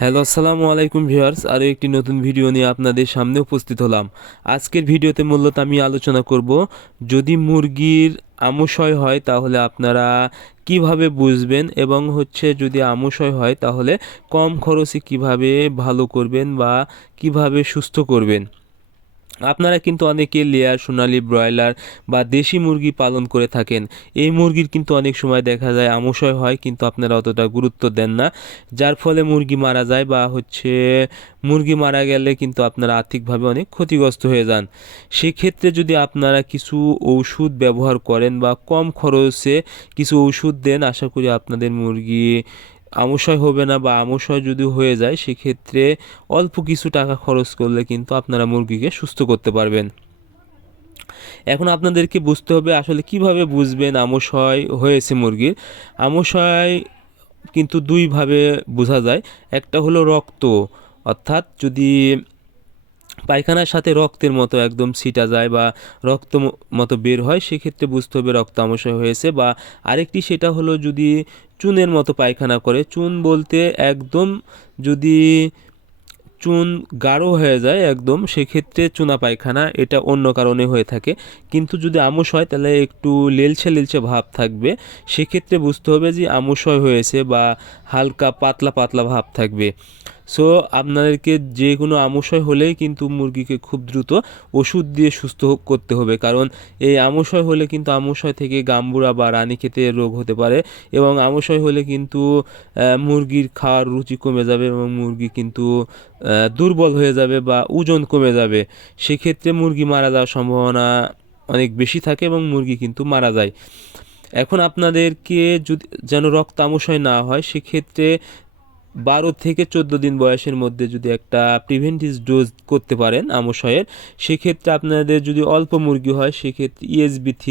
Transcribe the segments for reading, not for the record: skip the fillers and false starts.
Hello, আসসালামু আলাইকুম viewers. আরও একটি নতুন ভিডিও নিয়ে আপনাদের সামনে উপস্থিত হলাম। আজকের ভিডিওতে মূলত আমি আলোচনা করব, যদি মুরগির আমশয় হয় তাহলে আপনারা কিভাবে বুঝবেন, এবং যদি আমশয় হয় তাহলে কম খরচে কিভাবে ভালো করবেন বা কিভাবে সুস্থ করবেন। আপনারা কিন্তু অনেকে লেয়ার, সোনালী ব্রয়লার বা দেশি মুরগি পালন করে থাকেন। এই মুরগির কিন্তু অনেক সময় দেখা যায় আমশয় হয়, কিন্তু আপনারা অতটা গুরুত্ব দেন না, যার ফলে মুরগি মারা যায় বা মুরগি মারা গেলে কিন্তু আপনারা আর্থিকভাবে অনেক ক্ষতিগ্রস্ত হয়ে যান। সেক্ষেত্রে যদি আপনারা কিছু ঔষধ ব্যবহার করেন বা কম খরচে কিছু ওষুধ দেন, আশা করি আপনাদের মুরগি আমশয় হবে না, বা আমশয় যদি হয়ে যায় সেক্ষেত্রে অল্প কিছু টাকা খরচ করলে কিন্তু আপনারা মুরগিকে সুস্থ করতে পারবেন। এখন আপনাদেরকে বুঝতে হবে আসলে কিভাবে বুঝবেন আমশয় হয়েছে মুরগির। আমশয় কিন্তু দুইভাবে বোঝা যায়। একটা হলো রক্ত, অর্থাৎ যদি পায়খানার সাথে রক্তের মতো একদম ছিটা যায় বা রক্ত মতো বের হয়, সেক্ষেত্রে বুঝতে হবে রক্ত আমশয় হয়েছে। বা আরেকটি সেটা হলো যদি চুনের মতো পায়খানা করে, চুন বলতে একদম যদি চুন গাঢ় হয়ে যায় একদম, সেক্ষেত্রে চুনা পায়খানা, এটা অন্য কারণে হয়ে থাকে। কিন্তু যদি আমশ হয় তাহলে একটু লেলচে লেলচে ভাব থাকবে, সেক্ষেত্রে বুঝতে হবে যে আমশয় হয়েছে, বা হালকা পাতলা পাতলা ভাব থাকবে। সো আপনাদেরকে যে কোনো আমশয় হলেই কিন্তু মুরগিকে খুব দ্রুত ওষুধ দিয়ে সুস্থ করতে হবে, কারণ এই আমশয় হলে কিন্তু আমশয় থেকে গাম্বুরা বা রানীক্ষেতের রোগ হতে পারে, এবং আমশয় হলে কিন্তু মুরগির খাওয়ার রুচি কমে যাবে এবং মুরগি কিন্তু দুর্বল হয়ে যাবে বা ওজন কমে যাবে। সেক্ষেত্রে মুরগি মারা যাওয়ার সম্ভাবনা অনেক বেশি থাকে এবং মুরগি কিন্তু মারা যায়। এখন আপনাদেরকে যদি যেন রক্ত আমশয় না হয়, সেক্ষেত্রে 12 থেকে 14 দিন বয়সের মধ্যে যদি একটা প্রিভেন্টিভ ডোজ করতে পারেন আমশয়ের, সেক্ষেত্রে আপনাদের যদি অল্প মুরগি হয় সেক্ষেত্রে ESB3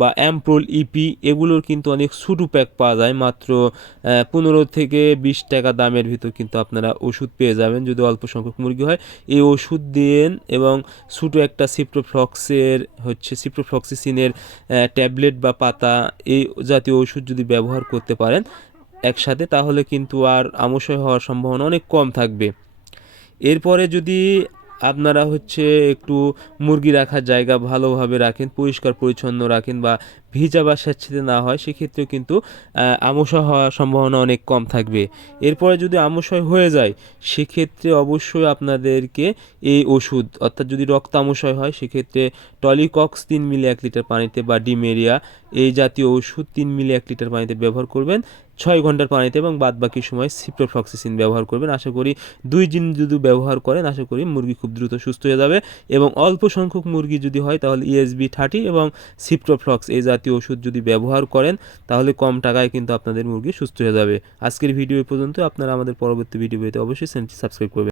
বা অ্যাম্প্রোল ইপি, এগুলোর কিন্তু অনেক ছোটো প্যাক পাওয়া যায়, মাত্র 15 থেকে 20 টাকা দামের ভিতর কিন্তু আপনারা ওষুধ পেয়ে যাবেন যদি অল্প সংখ্যক মুরগি হয়। এই ওষুধ দিন এবং ছোটো একটা সিপ্রোফ্লক্সিসিনের ট্যাবলেট বা পাতা, এই জাতীয় ওষুধ যদি ব্যবহার করতে পারেন একসাথে, তাহলে কিন্তু আর আমশয় হওয়ার সম্ভাবনা অনেক কম থাকবে। এরপরে যদি আপনারা একটু মুরগি রাখার জায়গা ভালোভাবে রাখেন, পরিষ্কার পরিচ্ছন্ন রাখেন, বা ভিজা বা স্যাঁতসেঁতে না হয়, সেক্ষেত্রেও কিন্তু আমশয় হওয়ার সম্ভাবনা অনেক কম থাকবে। এরপরে যদি আমশয় হয়ে যায়, সেক্ষেত্রে অবশ্যই আপনাদেরকে এই ওষুধ, অর্থাৎ যদি রক্ত আমশয় হয় সেক্ষেত্রে টলিকক্স 3 মিলি 1 লিটার পানিতে, বা ডিমেরিয়া এই জাতীয় ওষুধ 3 মিলি 1 লিটার পানিতে ব্যবহার করবেন 6 ঘন্টার পানিতে, এবং বাদবাকি সময় সিপ্রোফ্লক্সিসিন ব্যবহার করবেন। আশা করি 2 দিন যদি ব্যবহার করেন, আশা করি মুরগি খুব দ্রুত সুস্থ হয়ে যাবে। এবং অল্প সংখ্যক মুরগি যদি হয় তাহলে ESB30 এবং সিপ্রোফ্লক্স এই জাতীয় ওষুধ যদি ব্যবহার করেন, তাহলে কম টাকায় কিন্তু আপনাদের মুরগি সুস্থ হয়ে যাবে। আজকের ভিডিও এই পর্যন্ত। আপনারা আমাদের পরবর্তী ভিডিও পেতে অবশ্যই চ্যানেলটি সাবস্ক্রাইব করবেন।